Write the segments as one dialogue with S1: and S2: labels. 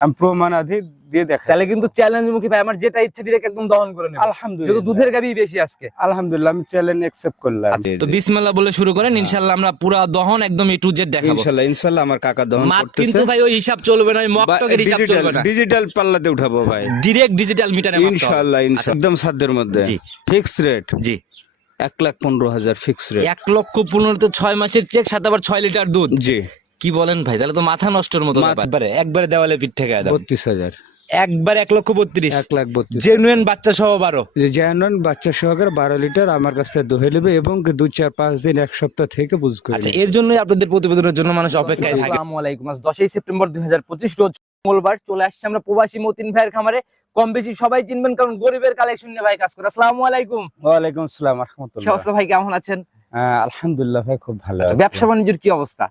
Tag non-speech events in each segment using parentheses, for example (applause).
S1: আমি প্রমাণাধি দিয়ে দেখা
S2: তাহলে কিন্তু চ্যালেঞ্জ মুখী ভাই আমার যেটা ইচ্ছা ডিরেক্ট একদম দহন করে নেব।
S1: আলহামদুলিল্লাহ।
S2: দুধের গাবি বেশি আজকে।
S1: আলহামদুলিল্লাহ আমি চ্যালেঞ্জ অ্যাকসেপ্ট করলাম।
S3: তো বিসমিল্লাহ বলে শুরু করেন ইনশাল্লাহ আমরা পুরা দহন একদম এ টু জেড দেখাবো।
S4: ইনশাল্লাহ ইনশাল্লাহ আমার কাকা দহন করতেছে।
S3: কিন্তু ভাই ওই হিসাব চলবে না ওই মকটকের হিসাব চলবে না।
S4: ডিজিটাল পাল্লাতে উঠাবো ভাই।
S3: ডিরেক্ট ডিজিটাল মিটারে মাপতে
S4: ইনশাল্লাহ ইনশাল্লাহ একদম সাধ্যের মধ্যে।
S3: জি।
S4: ফিক্স রেট
S3: জি।
S4: এক লাখ পনেরো হাজার ফিক্স রেট
S3: এক লক্ষ পনেরো তো ছয় মাসের চেক সাথে আবার ছয় লিটার দুধ।
S4: জি।
S3: কি বলেন ভাই? তাহলে তো মাথা নষ্টর মতো একবারে একবারে দেওয়ালে পিঠ থেকে দাও
S4: বত্রিশ হাজার।
S3: একবার এক লক্ষ বত্রিশ।
S4: এক লাখ বত্রিশ।
S3: জেনুয়েন বাচ্চা সহ বারো।
S4: জেনুয়েন বাচ্চা সহকারে বারো লিটার আমার কাছ থেকে দোহে নেবে এবং দু চার পাঁচ দিন এক সপ্তাহ থেকে বুঝ করে
S3: আচ্ছা এর জন্যই আপনাদের প্রতিবেদনের জন্য মানুষ অপেক্ষায় থাকে।
S2: আসসালামু আলাইকুম। আজ দশই সেপ্টেম্বর দুই হাজার পঁচিশ রোজ মঙ্গলবার চলে আসছে আমরা প্রবাসী মতিন ভাইয়ের খামারে। কম বেশি সবাই চিনবেন কারণ গরিবের কালেকশন নিয়ে ভাই কাজ করে। আসসালামু আলাইকুম।
S1: ওয়ালাইকুম আসসালাম রহমতুল্লাহ।
S2: ভাই? কেমন আছেন?
S1: আহ, আলহামদুলিল্লাহ ভাই খুব ভালো
S2: আচ্ছা, ব্যবসা বাণিজ্যের কি অবস্থা?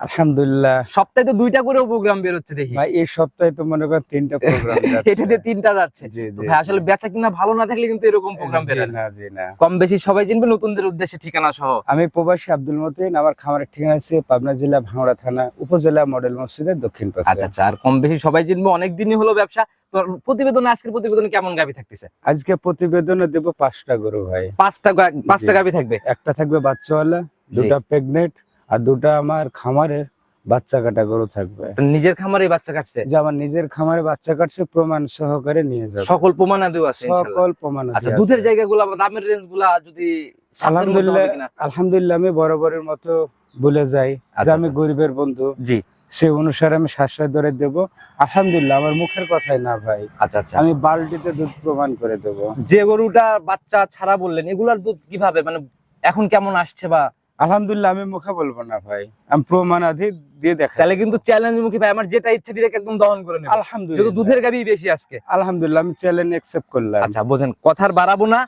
S1: আলহামদুলিল্লাহ।
S2: সপ্তাহে তো দুইটা করেও প্রোগ্রাম বের হচ্ছে দেখি।
S1: ভাই এই সপ্তাহে তো মনে করেন তিনটা প্রোগ্রাম (laughs)
S2: এটাতে তিনটা যাচ্ছে। ভাই আসলে বেচা কিনা ভালো না থাকলে কিন্তু এরকম প্রোগ্রাম বের না।
S1: না জি না।
S2: কম বেশি সবাই চিনবে নতুনদের উদ্দেশ্যে ঠিকানা সহ।
S1: আমি প্রবাসী আব্দুল মতিন আমার খামারের ঠিকানা আছে পাবনা জেলা ভাঙড়া থানা উপজেলা মডেল মসজিদের দক্ষিণ পাশে।
S2: আচ্ছা আচ্ছা আর কম বেশি সবাই চিনবে অনেক দিনই হলো ব্যবসা। প্রতিবেদন আজকের প্রতিবেদন কেমন গাবি থাকতেছে?
S1: আজকে প্রতিবেদনে দেব পাঁচটা গরু ভাই।
S2: পাঁচটা পাঁচটা। গাবি থাকবে।
S1: একটা থাকবে বাচ্চাওয়ালা দুটা প্রেগনেন্ট আর দুটা আমার খামারের বাচ্চা কাটা গরু থাকবে।
S2: নিজের খামারে বাচ্চা কাটছে?
S1: যে আমার নিজের খামারে বাচ্চা কাটছে প্রমাণ সহকারে নিয়ে যাবে।
S2: সকল প্রমাণ প্রমাণাদিও আছে
S1: সকল প্রমাণ
S2: আচ্ছা দুধের জায়গাগুলো দামের রেঞ্জগুলা যদি
S1: আলহামদুলিল্লাহ আলহামদুলিল্লাহ আমি বরাবরের মতো বলে যাই যে
S2: আচ্ছা,
S1: আমি
S2: আচ্ছা।
S1: গরিবের বন্ধু।
S2: জি।
S1: সে অনুসারে আমি শ্বাসয় ধরে দেব। আলহামদুলিল্লাহ আমার মুখের কথাই না ভাই।
S2: আচ্ছা আচ্ছা।
S1: আমি বালতিতে দুধ প্রমাণ করে দেব।
S2: যে গরুটা বাচ্চা ছাড়া বললেন এগুলার দুধ কীভাবে? মানে এখন কেমন আসছে বা
S1: আলহামদুলিল্লাহ আমি মুখে বলব না ভাই। আমি প্রমাণাধি দিয়ে দেখা
S2: তাহলে কিন্তু চ্যালেঞ্জ মুখী ভাই আমার যেটা ইচ্ছা ডিরেক্ট একদম দহন করে নেব।
S1: আলহামদুলিল্লাহ।
S2: দুধের গাবি বেশি আজকে।
S1: আলহামদুলিল্লাহ আমি চ্যালেঞ্জ অ্যাকসেপ্ট করলাম।
S2: আচ্ছা বোঝেন কথার বাড়াবো না।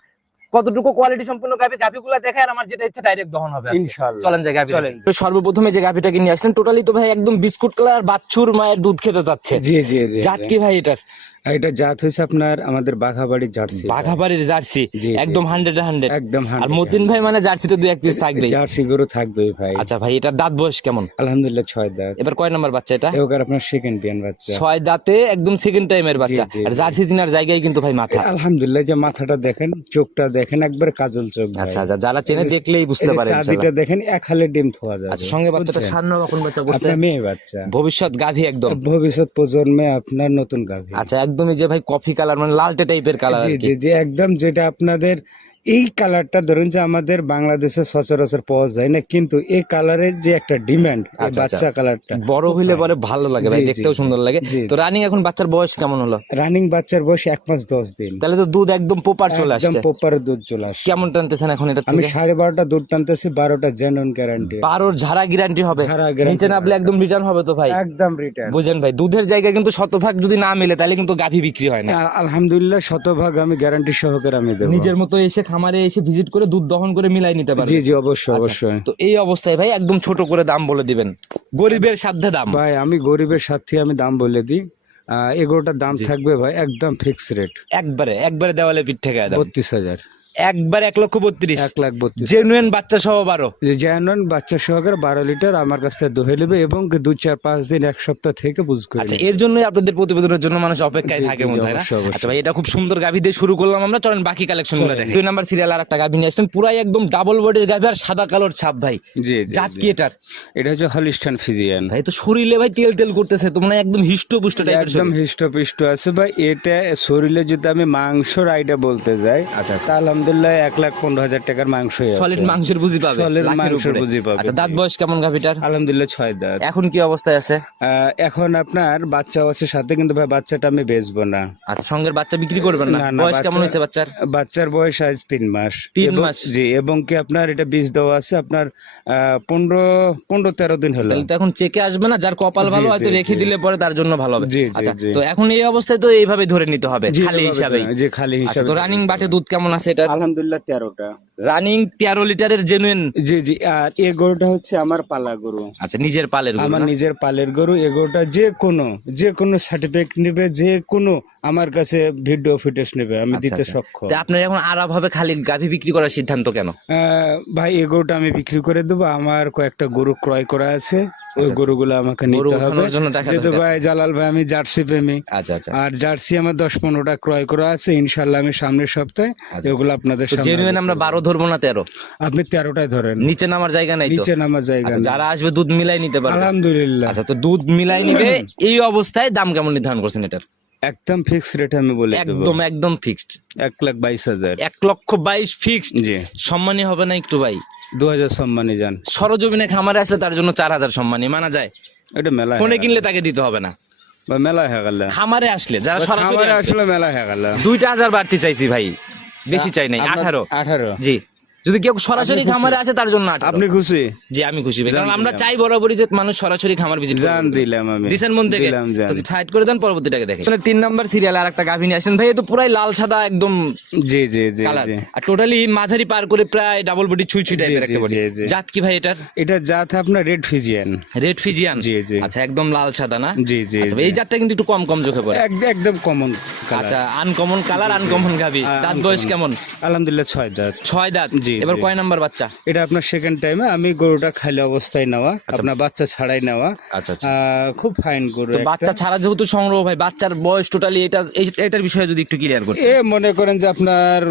S2: কতটুকু কোয়ালিটি সম্পূর্ণ গাবি গাবিগুলা দেখে আর আমার যেটা ইচ্ছা ডাইরেক্ট দহন হবে
S1: ইনশাআল্লাহ।
S2: চলেন যাই গাবি
S1: চলেন।
S2: তো সর্বপ্রথমে যে গাবিটাকে নিয়ে আসলেন টোটালি তো ভাই একদম বিস্কুট কালার বাচ্চুর মায়ের দুধ খেতে যাচ্ছে
S4: জি জি জি।
S2: জাত কি ভাই এটার?
S4: এটা জাত হয়েছে আপনার আমাদের বাঘাবাড়ির জার্সি।
S2: বাঘাবাড়ির জার্সি। একদম হান্ড্রেড হান্ড্রেড
S4: একদম
S2: আর মতিন ভাই মানে জার্সিতে দুই এক পিস থাকবে
S4: জার্সি গরু থাকবে ভাই।
S2: আচ্ছা ভাই এটার দাঁত বয়স কেমন?
S4: আলহামদুলিল্লাহ ছয় দাঁত।
S2: এবার কয় নাম্বার বাচ্চা এটা?
S4: এবার আপনার সেকেন্ড বাচ্চা।
S2: ছয় দাঁতে একদম সেকেন্ড টাইমের বাচ্চা। আর জার্সি চিনার জায়গায় কিন্তু ভাই মাথা।
S4: আলহামদুলিল্লাহ যে মাথাটা দেখেন চোখটা দেখেন একবার কাজল চোখ।
S2: আচ্ছা আচ্ছা যারা চেনে দেখলেই বুঝতে পারে
S4: চাঁদিটা দেখেন এক হালে ডিম থোয়া যাবে।
S2: আচ্ছা সঙ্গে বাচ্চাটা সান্ন রকম বাচ্চা
S4: মেয়ে বাচ্চা।
S2: ভবিষ্যৎ গাভী একদম।
S4: ভবিষ্যৎ প্রজন্মে আপনার নতুন গাভী।
S2: আচ্ছা একদমই যে ভাই কফি কালার মানে লালটে টাইপের কালার
S4: জি জি জি একদম যেটা আপনাদের এই কালারটা ধরুন যে আমাদের বাংলাদেশে সচরাচর পাওয়া যায় না কিন্তু এই কালারের যে একটা ডিমান্ড
S2: আচ্ছা,
S4: বাচ্চা কালারটা
S2: বড় হইলে পরে ভালো লাগে ভাই দেখতেও সুন্দর লাগে। তো রানিং এখন বাচ্চার বয়স কেমন হলো?
S4: রানিং বাচ্চার বয়স এক মাস দশ দিন।
S2: তাহলে তো দুধ একদম পোপার চলে
S4: একদম
S2: আসছে।
S4: পোপারে দুধ চলে আসে
S2: কেমন টানতেছেন এখন এটা
S4: আমি সাড়ে বারোটা দুধ টানতেছি বারোটা জেনুইন গ্যারান্টি
S2: বারোর ঝাড়া গ্যারান্টি হবে। নিচে নামলে একদম রিটার্ন হবে তো ভাই।
S4: একদম রিটার্ন
S2: বুঝেন ভাই দুধের জায়গায় কিন্তু শতভাগ যদি না মিলে তাহলে কিন্তু গাভী বিক্রি হয় না।
S4: আলহামদুলিল্লাহ শতভাগ আমি গ্যারান্টি সহকারে আমি দেবো।
S2: নিজের মতো এসে খামারে এসে ভিজিট করে দুধ দহন করে মিলাই নিতে পারবে।
S4: জি জি অবশ্যই
S2: আচ্ছা,
S4: অবশ্যই।
S2: তো এই অবস্থায় ভাই একদম ছোট করে দাম বলে দিবেন। গরিবের সাধ্যে দাম।
S4: ভাই আমি গরিবের সাথে আমি দাম বলে দিই। এগারোটার দাম থাকবে ভাই একদম ফিক্স রেট
S2: একবারে একবারে দেওয়ালে পিঠ থেকে
S4: বত্রিশ হাজার।
S2: একবার এক লক্ষ বত্রিশ।
S4: এক লাখ বত্রিশ।
S2: জেনুয়েন বাচ্চা সহ বারো।
S4: যে জানান বাচ্চা সহকারে বারো লিটার আমার কাছ থেকে দোহে নেবে এবং দু চার পাঁচ দিন এক সপ্তাহ থেকে বুঝ করে
S2: আচ্ছা এর জন্যই আপনাদের প্রতিবেদনের জন্য মানুষ অপেক্ষায় থাকে মনে হয়। আচ্ছা ভাই এটা খুব সুন্দর গাভি দিয়ে শুরু করলাম আমরা। চলেন বাকি কালেকশনগুলো দেখি। দুই নাম্বার সিরিয়াল আর একটা গাভি নিয়ে আসলেন পুরাই একদম ডাবল বডির গাভি আর সাদা কালোর ছাপ ভাই।
S4: জি
S2: জাত কি এটার?
S4: এটা হচ্ছে হলিস্টান ফিজিয়ান
S2: ভাই তো শরীরে ভাই তেল তেল করতেছে তো মানে একদম হিষ্ট পুষ্ট টাইপের
S4: একদম হৃষ্টপুষ্ট আছে ভাই। এটা শরীরে যদি আমি মাংসর আইডিয়া বলতে যাই
S2: আচ্ছা
S4: তা আলহামদুলিল্লাহ এক লাখ পনেরো হাজার টাকার আছে।
S2: সলিড মাংসের বুঝি পাবে। লাখের
S4: মাংসের বুঝি পাবে,
S2: আচ্ছা দাঁত বয়স কেমন গাভিটার?
S4: আলহামদুলিল্লাহ ছয় দাঁত।
S2: এখন কি অবস্থায় আছে?
S4: এখন আপনার বাচ্চা আছে সাথে কিন্তু ভাই বাচ্চাটা আমি বেচবো না।
S2: আচ্ছা সঙ্গের বাচ্চা বিক্রি করবেন না? বয়স কেমন হয়েছে বাচ্চার?
S4: বাচ্চার বয়স আজ তিন মাস।
S2: তিন
S4: এবং-
S2: মাস?
S4: জি এবং কি আপনার এটা বীজ দেওয়া আছে আপনার পনেরো পনেরো তেরো দিন হলো।
S2: তো এখন চেকে আসবে না যার কপাল
S4: জি,
S2: ভালো
S4: জি,
S2: হয়তো রেখে দিলে পরে তার জন্য ভালো হবে।
S4: জি, জি,
S2: আচ্ছা তো এখন এই অবস্থায় তো এইভাবে ধরে নিতে হবে খালি হিসাবে
S4: জি খালি
S2: আচ্ছা
S4: হিসাবে
S2: তো রানিং বাটে দুধ কেমন আছে এটা
S4: আলহামদুলিল্লাহ তেরোটা।
S2: রানিং তেরো লিটারের জেনুইন
S4: জি জি আর এ গরুটা হচ্ছে আমার পালা গরু।
S2: আচ্ছা নিজের পালের গরু
S4: আমার নিজের পালের গরু এ গরুটা যে কোনো যে কোনো সার্টিফিকেট নেবে যে কোনো আমার কাছে ভিডিও ফুটেজ নেবে আমি
S2: আচ্ছা,
S4: দিতে
S2: আচ্ছা।
S4: সক্ষম।
S2: আপনার এখন আরাম ভাবে খালি গাভী বিক্রি করার সিদ্ধান্ত কেন?
S4: ভাই এ গরুটা আমি বিক্রি করে দেবো আমার কয়েকটা গরু ক্রয় করা আছে ওই গরুগুলো আমাকে
S2: আচ্ছা।
S4: নিতে হবে। যেহেতু ভাই জালাল ভাই আমি জার্সি প্রেমী
S2: আচ্ছা আচ্ছা।
S4: আর জার্সি আমার দশ পনেরোটা ক্রয় করা আছে ইনশাল্লাহ আমি সামনের সপ্তাহে
S2: আচ্ছা।
S4: এগুলো আপনাদের সামনে
S2: জেনুইন আমরা বারো ধরবো না তেরো?
S4: আপনি তেরোটায় ধরেন।
S2: নিচে নামার জায়গা নাই
S4: নিচে নামার জায়গা
S2: আচ্ছা, যারা আসবে দুধ মিলাই নিতে পারবে।
S4: আলহামদুলিল্লাহ।
S2: আচ্ছা তো দুধ মিলাই নিবে এই অবস্থায় দাম কেমন নির্ধারণ করছেন এটার?
S4: একদম ফিক্স রেট আমি বলে
S2: একদম একদম ফিক্সড
S4: এক লাখ বাইশ হাজার।
S2: এক লক্ষ বাইশ ফিক্সড
S4: জি।
S2: সম্মানী হবে না একটু ভাই?
S4: দু হাজার সম্মানী যান।
S2: সরজমিনে খামারে আসলে তার জন্য চার হাজার সম্মানী মানা যায়।
S4: এটা মেলা
S2: ফোনে কিনলে তাকে দিতে হবে না।
S4: মেলা হয়ে গেল।
S2: খামারে আসলে যারা সরাসরি
S4: আসলে মেলা হয়ে গেল।
S2: দুইটা হাজার বাড়তি চাইছি ভাই। বেশি চাই নাই আঠারো।
S4: আঠারো।
S2: জি। যদি কেউ সরাসরি খামারে আসে তার জন্য
S4: আপনি খুশি?
S2: জি আমি খুশি কারণ আমরা চাই বরাবরই যে মানুষ সরাসরি খামার ভিজিট
S4: জান দিলাম আমি।
S2: দিছেন মন থেকে?
S4: জান।
S2: সাইড করে দেন পরবর্তীটাকে দেখেন। আসলে তিন নাম্বার সিরিয়াল আর একটা গাভিনী আসেন। ভাই তো পুরাই লাল সাদা একদম
S4: জি জি জি
S2: আর টোটালি মাঝারি পার করে প্রায় ডাবল বডি ছুঁই ছুঁই টাইপের একটা বডি। জাত কি ভাই এটার?
S4: এটা জাত আপনার রেড ফিজিয়ান
S2: রেড ফিজিয়ান
S4: জি, জি।
S2: আচ্ছা একদম লাল সাদা না?
S4: জি জি
S2: আচ্ছা এই জাতটা কিন্তু একটু কম কম চোখে পড়ে।
S4: একদম কমন
S2: আচ্ছা আনকমন কালার আনকমন গাভি।
S4: আ-
S2: দাঁত বয়স কেমন?
S4: আলহামদুলিল্লাহ ছয় দাঁত।
S2: ছয় দাঁত।
S4: জি,
S2: এবার কয় নাম্বার বাচ্চা?
S4: এটা আপনার সেকেন্ড টাইমে আমি গরুটা খালি অবস্থায় নেওয়া আপনার বাচ্চা ছাড়াই নেওয়া।
S2: আচ্ছা আচ্ছা।
S4: খুব ফাইন গরু
S2: বাচ্চা ছাড়া যেহেতু সংগ্রহ ভাই বাচ্চার বয়স টোটালি এটা এটার বিষয়ে যদি একটু ক্লিয়ার করতে
S4: এ মনে করেন যে আপনার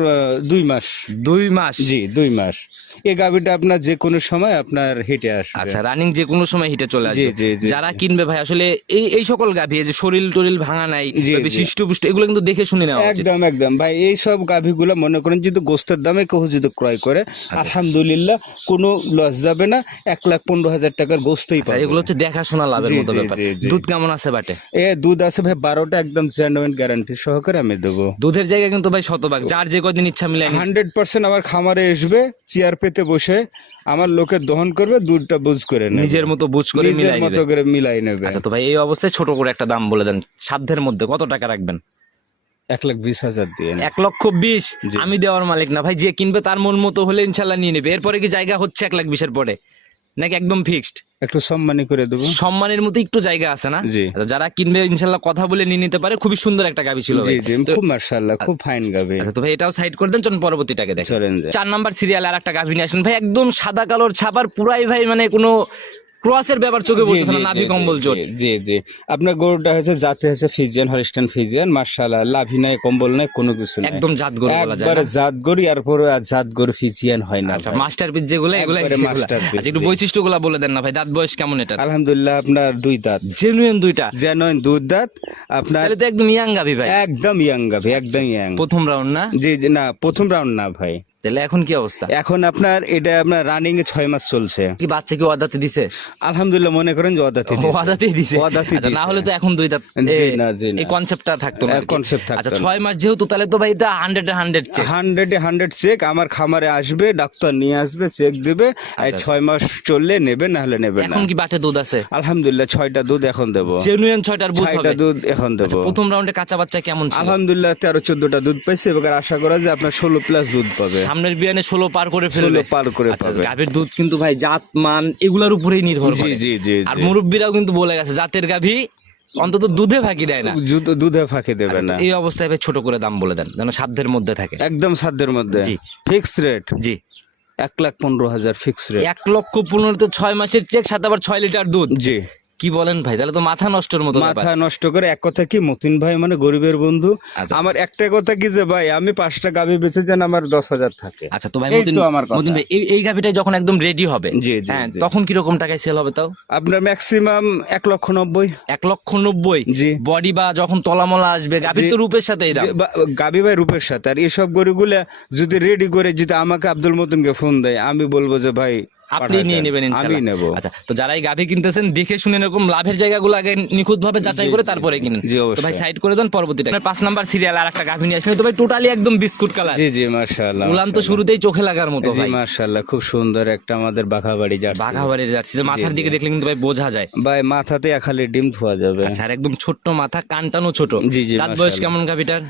S4: দুই মাস।
S2: দুই মাস?
S4: জি দুই মাস। এই গাভিটা আপনার যে কোনো সময় আপনার হিটে আসবে।
S2: আচ্ছা রানিং যে কোনো সময় হিটে চলে আসবে। যারা কিনবে ভাই আসলে এই এই সকল গাভি এই যে শরীর টরিল ভাঙা নাই বেশি পুষ্ট এগুলো কিন্তু দেখে শুনে নেওয়া উচিত।
S4: একদম একদম। ভাই এই সব গাভিগুলো মনে করেন যদি গোস্তের দামে কেউ যদি ক্রয় করে আলহামদুলিল্লাহ কোনো লস যাবে না। এক লাখ পনেরো হাজার টাকার গোস্তই
S2: আচ্ছা,
S4: পাবে।
S2: এগুলো হচ্ছে দেখাশোনা লাভের
S4: জি,
S2: মতো
S4: জি,
S2: ব্যাপার।
S4: জি, জি।
S2: দুধ কেমন আছে বাটে?
S4: এ দুধ আছে ভাই বারোটা একদম জেনুইন গ্যারান্টি সহকারে আমি দেবো।
S2: দুধের জায়গায় কিন্তু ভাই শতভাগ যার যে কদিন ইচ্ছা মিলে
S4: হান্ড্রেড পার্সেন্ট আমার খামারে আসবে চেয়ার পেতে বসে আমার লোকে দহন করবে দুধটা বুঝ করে নেবে।
S2: নিজের মতো বুঝ করে
S4: নিজের
S2: মিলাই
S4: মতো
S2: নেবে।
S4: করে মিলাই নেবে।
S2: আচ্ছা তো ভাই এই অবস্থায় ছোট করে একটা দাম বলে দেন। সাধ্যের মধ্যে কত টাকা রাখবেন?
S4: এক লাখ বিশ হাজার দিয়ে
S2: এক লক্ষ বিশ। আমি দেওয়ার মালিক না। ভাই যে কিনবে তার মন মতো হলে ইনশাল্লাহ নিয়ে নেবে। এরপরে কি জায়গা হচ্ছে এক লাখ বিশের পরে? নাকি একদম ফিক্সড
S4: একটু সম্মানী করে দেবো।
S2: সম্মানের মতো একটু জায়গা আছে না। আচ্ছা, যারা কিনবে ইনশাল্লাহ কথা বলে নিয়ে নিতে পারে। খুবই সুন্দর একটা গাবি ছিল
S4: জি জি খুব মার্শাল্লাহ খুব ফাইন গাবে।
S2: আচ্ছা তো ভাই এটাও সাইড করে দেন। চলুন পরবর্তীটাকে দেখেন চার নাম্বার সিরিয়াল আর একটা গাভী নিয়ে আসেন। ভাই একদম সাদা কালোর ছাপার পুরাই ভাই মানে কোনো ক্রসের ব্যাপার চোখে বলতেছে না নাভি কম্বল জোট
S4: জি জি। আপনার গরুটা হচ্ছে জাতে হচ্ছে ফিজিয়ান হলিস্টান ফিজিয়ান মার্শাল্লাহ লাভি নাই কম্বল নাই কোনো কিছু নাই।
S2: একদম জাত গরু বলা যায়
S4: একবারে জাত গরু আর পরে আর জাত গরু ফিজিয়ান হয় না
S2: আচ্ছা মাস্টার পিস যেগুলো এগুলো
S4: masterpiece,
S2: আচ্ছা একটু বৈশিষ্ট্যগুলো বলে দেন না ভাই দাঁত বয়স কেমন এটা
S4: আলহামদুলিল্লাহ আপনার দুই দাঁত।
S2: জেনুইন দুইটা?
S4: জেনুইন দুই দাঁত আপনার
S2: তাহলে তো একদম ইয়াং গাভী ভাই।
S4: একদম ইয়াং গাভি একদম ইয়াং।
S2: প্রথম রাউন্ড না?
S4: জি জি না প্রথম রাউন্ড না ভাই।
S2: তাহলে এখন কি অবস্থা?
S4: এখন আপনার এটা আপনার রানিং এ ছয় মাস চলছে।
S2: কি বাচ্চা কি ওয়াদাতে দিছে?
S4: আলহামদুলিল্লাহ মনে করেন যে অদাতি
S2: ওয়াদাতেই দিছে?
S4: ওয়াদাতেই
S2: আচ্ছা, না হলে তো এখন দুই দাঁত
S4: না, জি না।
S2: এই কনসেপ্টটা থাকতো না
S4: এ,
S2: আর কি।
S4: concept থাকতো
S2: আচ্ছা ছয় মাস যেহেতু তাহলে তো ভাই এটা হান্ড্রেড হান্ড্রেড চেক
S4: হান্ড্রেডে হান্ড্রেড চেক আমার খামারে আসবে ডাক্তার নিয়ে আসবে চেক দিবে। এই ছয় মাস চললে নেবে না হলে নেবে না।
S2: আচ্ছা, এখন কি বাটে দুধ আছে?
S4: আলহামদুলিল্লাহ ছয়টা দুধ এখন দেবো।
S2: জেনুইন ছয়টার বুঝ
S4: ছয়টা দুধ এখন
S2: আচ্ছা,
S4: দেবো।
S2: প্রথম রাউন্ডে কাঁচা বাচ্চা কেমন ছিল?
S4: আলহামদুলিল্লাহ তেরো চোদ্দটা দুধ পাইছে এবার আশা করা যে আপনার ষোলো প্লাস দুধ পাবে।
S2: সামনের বিয়ানে ষোলো পার করে ফেলবে
S4: পার করে
S2: আচ্ছা, গাভীর দুধ কিন্তু ভাই জাত মান এগুলার উপরেই নির্ভর করে।
S4: জি জি
S2: আর মুরব্বীরাও কিন্তু বলে গেছে জাতের গাভী অন্তত দুধে ফাঁকি দেয় না।
S4: দুধ- দুধে ফাঁকি দেবে
S2: আচ্ছা,
S4: না।
S2: এই অবস্থায় ভাই ছোট করে দাম বলে দেন যেন সাধ্যের মধ্যে থাকে।
S4: একদম সাধ্যের মধ্যে।
S2: জি।
S4: Fix rate?
S2: জি।
S4: এক লাখ পনেরো হাজার ফিক্স রেট।
S2: এক লক্ষ পনেরো তো ছয় মাসের চেক সাথে আবার ছয় লিটার দুধ।
S4: জি।
S2: কি বলেন ভাই? তাহলে তো মাথা নষ্টের মতো
S4: মাথা নষ্ট করে এক কথা কি মতিন ভাই মানে গরিবের বন্ধু।
S2: আচ্ছা।
S4: আমার একটা কথা কি যে ভাই আমি পাঁচটা গাভি বেচে যেন আমার দশ হাজার থাকে।
S2: আচ্ছা তো ভাই মতিন
S4: আমার
S2: মতিন ভাই এই এই গাভিটা যখন একদম রেডি হবে
S4: জি, জি,
S2: হ্যাঁ
S4: জি।
S2: তখন কীরকম টাকায় সেল হবে তাও?
S4: আপনার ম্যাক্সিমাম এক লক্ষ নব্বই।
S2: এক লক্ষ নব্বই?
S4: জি।
S2: বডি বা যখন তলামলা আসবে গাভির তো রূপের সাথে এই
S4: গাবি ভাই রূপের সাথে। আর এইসব গরুগুলা যদি রেডি করে যদি আমাকে আব্দুল মতনকে ফোন দেয় আমি বলব যে ভাই
S2: আপনি নিয়ে নেবেন
S4: আমি নেব।
S2: আচ্ছা তো যারা এই গাভী কিনতেছেন দেখে শুনে এরকম লাভের জায়গাগুলো আগে নিখুঁত ভাবে যাচাই করে তারপরে। কিনেন।
S4: জি,
S2: তো
S4: অবশ্যই।
S2: ভাই সাইড করে দেন পরবর্তীটা পাঁচ নাম্বার সিরিয়াল আর একটা গাভী নিয়ে আসলেন তো ভাই টোটালি একদম বিস্কুট কালার
S4: জি জি মার্শাল্লাহ
S2: উলান তো শুরুতেই চোখে লাগার মতো
S4: জি
S2: ভাই।
S4: মার্শাল্লাহ খুব সুন্দর একটা আমাদের বাঘাবাড়ি জার্সি।
S2: বাঘাবাড়ির যাচ্ছি যে মাথার দিকে দেখলে কিন্তু ভাই বোঝা যায়।
S4: ভাই মাথাতে খালি ডিম ধোয়া যাবে।
S2: আচ্ছা আর একদম ছোট্ট মাথা কানটানো ছোট।
S4: জি, জি,
S2: দাঁত বয়স কেমন গাভীটার?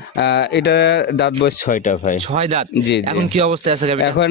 S4: এটা দাঁত বয়স ছয়টা ভাই।
S2: ছয় দাঁত?
S4: জি।
S2: এখন কি অবস্থায় আছে গাভীটা?
S4: এখন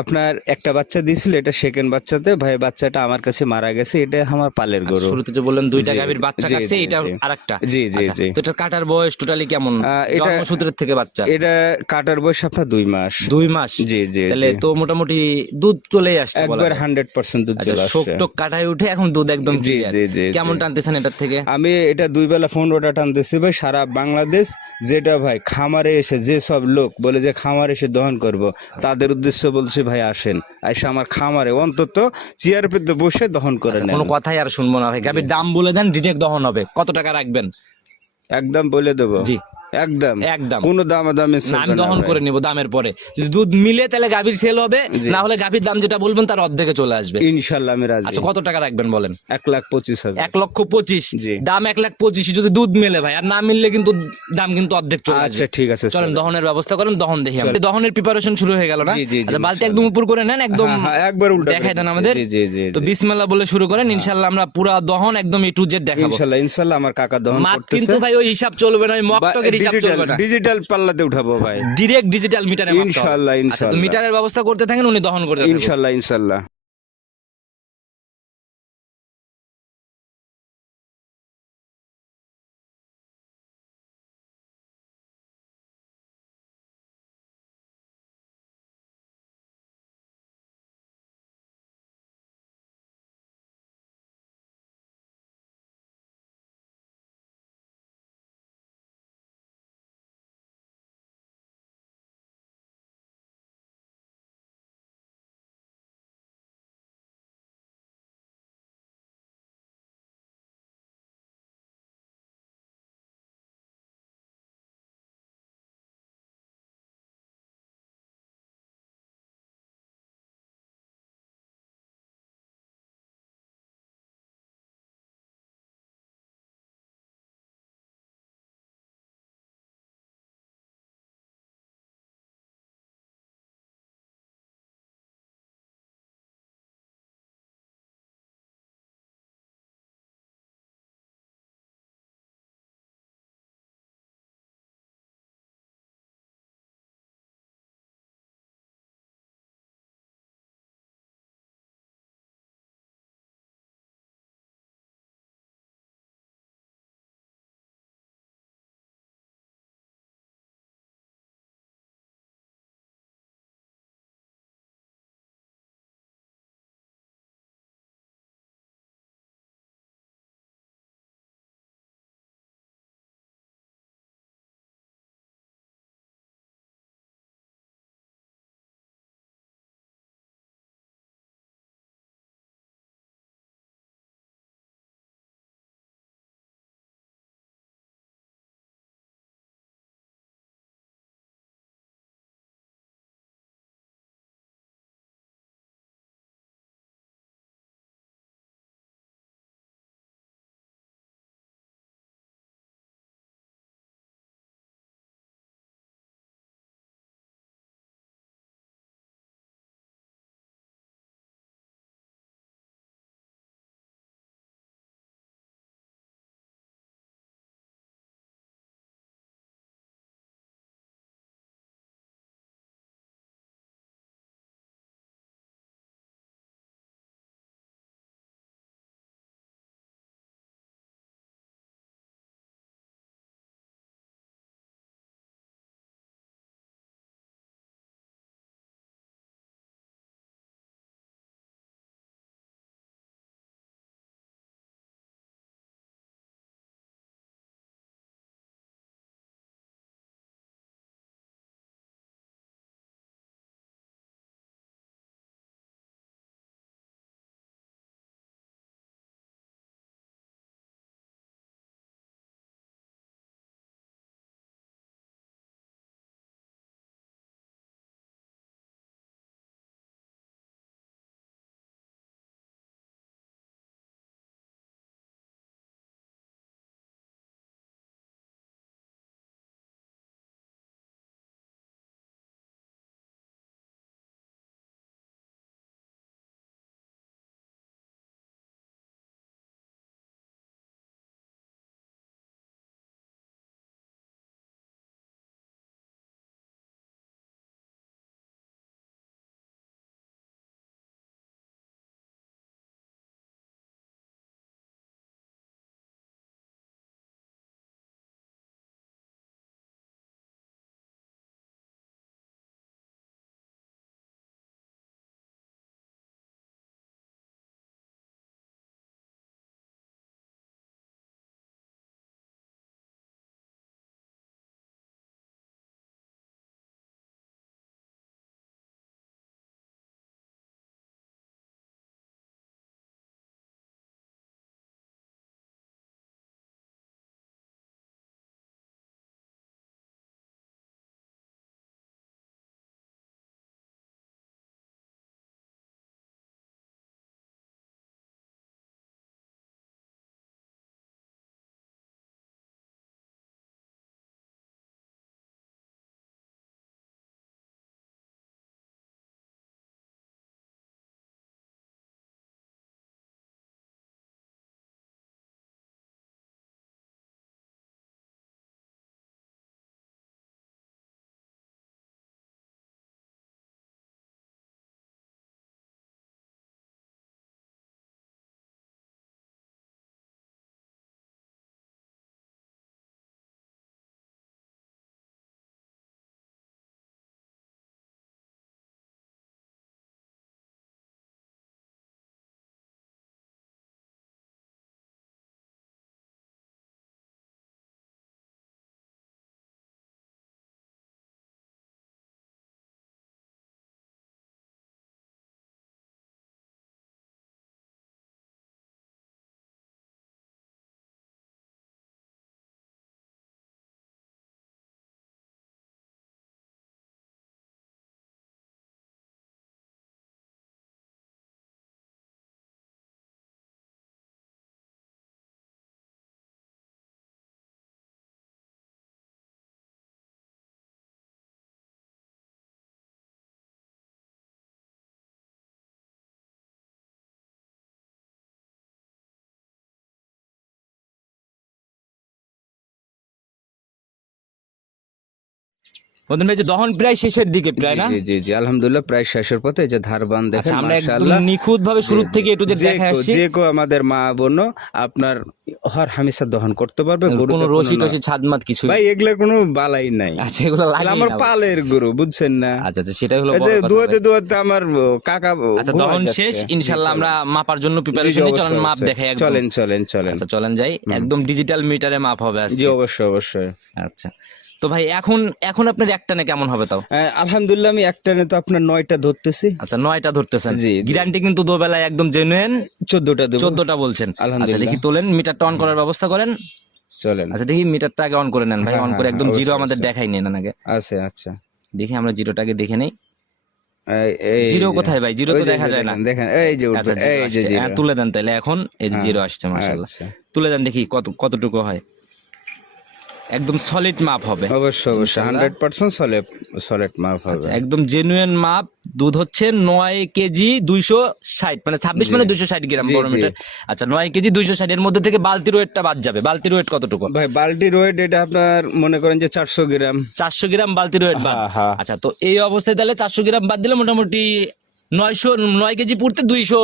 S4: আপনার একটা বাচ্চা দিয়েছিল এটা সেকেন্ড বাচ্চাতে ভাই বাচ্চাটা আমার কাছে মারা গেছে এটা আমার পালের গরু।
S2: শুরুতে যে বললেন দুইটা গাভীর বাচ্চা
S4: জি,
S2: কাটছে এটা আরেকটা।
S4: জি জি
S2: আচ্ছা,
S4: জি।
S2: তো এটার কাটার বয়স টোটালি কেমন?
S4: এটা-
S2: জন্মসূত্রের থেকে বাচ্চা।
S4: এটা কাটার বয়স আপনার দুই মাস।
S2: দুই মাস?
S4: জি জি
S2: তাহলে তো মোটামুটি দুধ চলে আসছে
S4: একবার। হান্ড্রেড পার্সেন্ট দুধ
S2: আচ্ছা
S4: চলে
S2: শোক
S4: আসছে।
S2: টোক কাটায় উঠে এখন দুধ একদম
S4: জি, জি, জি,
S2: কেমন টানতেছেন এটার থেকে?
S4: আমি এটা দুই বেলা ফোন ওটা টানতেছি ভাই সারা বাংলাদেশ যেটা ভাই খামারে এসে যে সব লোক বলে যে খামারে এসে দহন করব তাদের উদ্দেশ্য বলছি ভাই আসেন। এসে আমার খামারে অন্তত চেয়ার পেতে বসে দহন করে নেন।
S2: কোনো কথাই আর শুনব না ভাই। গাভীর দাম বলে দেন ডিটেক দহন হবে। কত টাকা রাখবেন?
S4: একদম বলে দেবো।
S2: জি।
S4: একদম।
S2: একদম।
S4: কোনো দামে দামে
S2: আমি দহন করে নেব দামের পরে। যদি দুধ মিলে তাহলে গাভীর সেল হবে না হলে গাভীর দাম যেটা বলবেন তার অর্ধেকে চলে আসবে।
S4: ইনশাল্লাহ আমি রাজি।
S2: আচ্ছা কত টাকা রাখবেন বলেন?
S4: এক লাখ পঁচিশ হাজার।
S2: এক লক্ষ পঁচিশ। দাম এক লাখ পঁচিশ যদি দুধ মেলে ভাই আর না মিললে কিন্তু দাম কিন্তু অর্ধেক চলে
S4: আচ্ছা ঠিক আছে
S2: চলেন দহনের ব্যবস্থা করেন দহন দেখি আমরা। দহনের প্রিপারেশন শুরু হয়ে গেল না? আচ্ছা বালতি একদম উপর করে নেন একদম
S4: হ্যাঁ, হ্যাঁ, একবার উল্টা
S2: দেখাই দেন আমাদের। তো
S4: জি।
S2: বিসমিল্লাহ বলে শুরু করেন ইনশাল্লাহ আমরা পুরা দহন একদম এ টু জেড দেখাবো।
S4: ইনশাল্লাহ ইনশাল্লাহ আমার কাকা দহন
S2: কিন্তু ভাই ওই হিসাব চলবে না ওই মকটকের
S4: ডিজিটাল ডিজিটাল পাল্লাতে উঠাবো ভাই।
S2: ডিরেক্ট ডিজিটাল মিটারে
S4: ইনশাআল্লাহ, ইনশাআল্লাহ।
S2: মিটারের ব্যবস্থা করতে থাকেন উনি দহন করতে ইনশাল্লাহ
S4: ইনশাল্লাহ। ইনশাল্লাহ
S2: মতন ভাই যে দহন প্রায় শেষের দিকে প্রায় না?
S4: জি জি জি আলহামদুলিল্লাহ প্রায় শেষের পথে যে ধারবান
S2: আচ্ছা
S4: দেখেন
S2: আমরা একদম নিখুঁত ভাবে শুরু থেকে একটু যে
S4: যে
S2: আসছি।
S4: যে কেউ আমাদের মা বোন আপনার হর হামেশা দহন করতে পারবে
S2: কোনো রশি কিছু
S4: ভাই বালাই নাই।
S2: আচ্ছা এগুলো লাগে
S4: আমার পালের গরু বুঝছেন না?
S2: আচ্ছা আচ্ছা সেটাই হলো
S4: যে দুয়াতে দুয়াতে আমার কাকা
S2: আচ্ছা দহন শেষ
S4: জি,
S2: ইনশাল্লাহ আমরা মাপার জন্য
S4: জি, জি,
S2: প্রিপারেশন নিই চলেন মাপ। দেখাই একদম।
S4: চলেন চলেন চলেন।
S2: আচ্ছা চলেন যাই। একদম ডিজিটাল মিটারে মাপ হবে
S4: জি অবশ্যই অবশ্যই।
S2: আচ্ছা। তো ভাই এখন এখন আপনার একটানে কেমন হবে তাও?
S4: আলহামদুলিল্লাহ আমি একটানে তো আপনার নয়টা ধরতেছি।
S2: আচ্ছা নয়টা ধরতেছেন।
S4: জি।
S2: গ্যারান্টি কিন্তু দোবেলায় একদম জেনুইন
S4: চোদ্দটা দেবো।
S2: চোদ্দটা বলছেন। আচ্ছা। দেখি তোলেন মিটারটা অন করার ব্যবস্থা করেন।
S4: চলেন।
S2: আচ্ছা দেখি মিটারটা আগে অন করে নেন ভাই অন করে একদম জিরো আমাদের দেখাই নেন আগে।
S4: আছে আচ্ছা।
S2: দেখি আমরা জিরোটাকে দেখে নেই। জিরো কোথায় ভাই? জিরো তো দেখা যায় না।
S4: দেখেন, এই যে
S2: আচ্ছা
S4: এই যে।
S2: হ্যাঁ, তুলে দেন তাহলে এখন এই যে
S4: হ্যাঁ,
S2: জিরো আসছে মাশাআল্লাহ।
S4: আচ্ছা।
S2: তুলে দেন দেখি কত কতটুকু হয়। একদম সলিড মাপ হবে।
S4: অবশ্যই অবশ্যই। হান্ড্রেড পার্সেন্ট সলিড সলিড মাপ হবে।
S2: আচ্ছা, একদম জেনুইন মাপ দুধ হচ্ছে নয় কেজি দুইশো ষাট মানে ছাব্বিশ। মানে দুইশো ষাট গ্রাম আচ্ছা নয় কেজি দুইশো ষাট এর মধ্যে থেকে বালতির ওয়েটটা বাদ যাবে। বালতির ওয়েট কতটুকু?
S4: ভাই বাল্টির ওয়েট এটা আপনার মনে করেন যে চারশো গ্রাম।
S2: চারশো গ্রাম বালতির ওয়েট বাদ।
S4: হ্যাঁ, হ্যাঁ।
S2: আচ্ছা তো এই অবস্থায় তাহলে চারশো গ্রাম বাদ দিলে মোটামুটি নয়শো নয় কেজি পুড়তে দুইশো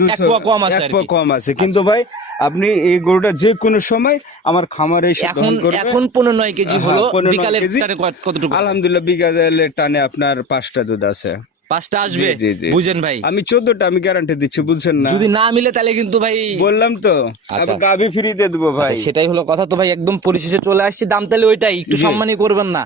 S4: দুইশো
S2: কম আছে। আচ্ছা।
S4: কম আছে। কিন্তু ভাই আপনি এই গরুটা যে কোনো সময় আমার খামারে
S2: এখন এখন পনেরো নয় কেজি
S4: হ্যাঁ,
S2: হলো। বিকালের কতটুকু?
S4: আলহামদুলিল্লাহ বিকালের টানে আপনার পাঁচটা দুধ আছে।
S2: পাঁচটা আসবে। বুঝেন ভাই।
S4: আমি চোদ্দটা আমি গ্যারান্টি দিচ্ছি বুঝছেন না?
S2: যদি না মিলে তাহলে কিন্তু ভাই
S4: বললাম তো
S2: আচ্ছা।
S4: আমি গাভি ফ্রিতে দেবো ভাই।
S2: আচ্ছা, সেটাই হলো কথা। তো ভাই একদম পরিশেষে চলে আসছি। দাম তাহলে ওইটাই একটু সম্মানই করবেন না।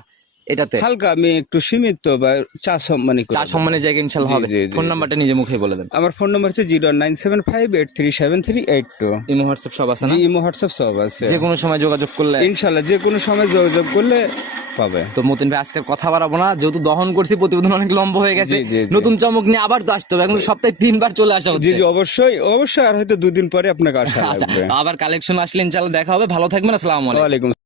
S2: এটাতে?
S4: হালকা আমি একটু সীমিত বা চা সম্মানী
S2: চার সম্মানের জায়গায় ইনশাল্লাহ হবে। ফোন নাম্বারটা নিজে মুখে বলে দেন।
S4: আমার ফোন নাম্বার হচ্ছে zero nine seven five eight three seven three eight two.
S2: Imo WhatsApp সব আছে না?
S4: ইমো হোয়াটসঅ্যাপ সব আছে।
S2: যে কোনো সময় যোগাযোগ করলে
S4: ইনশাল্লাহ যে কোনো সময় যোগাযোগ করলে পাবে।
S2: তো মতিন ভাই আজকে কথা বাড়াবো না। যেহেতু দহন করছি প্রতিবেদন অনেক লম্বা হয়ে গেছে। নতুন চমক নিয়ে আবার তো আসতে হবে। এখন সপ্তাহে তিনবার চলে আসা
S4: জি জি অবশ্যই অবশ্যই আর হয়তো দুদিন পরে আপনাকে আসা
S2: আচ্ছা আবার কালেকশন আসলে ইনশাল্লাহ দেখা হবে। ভালো থাকবেন আসসালামু আলাইকুম।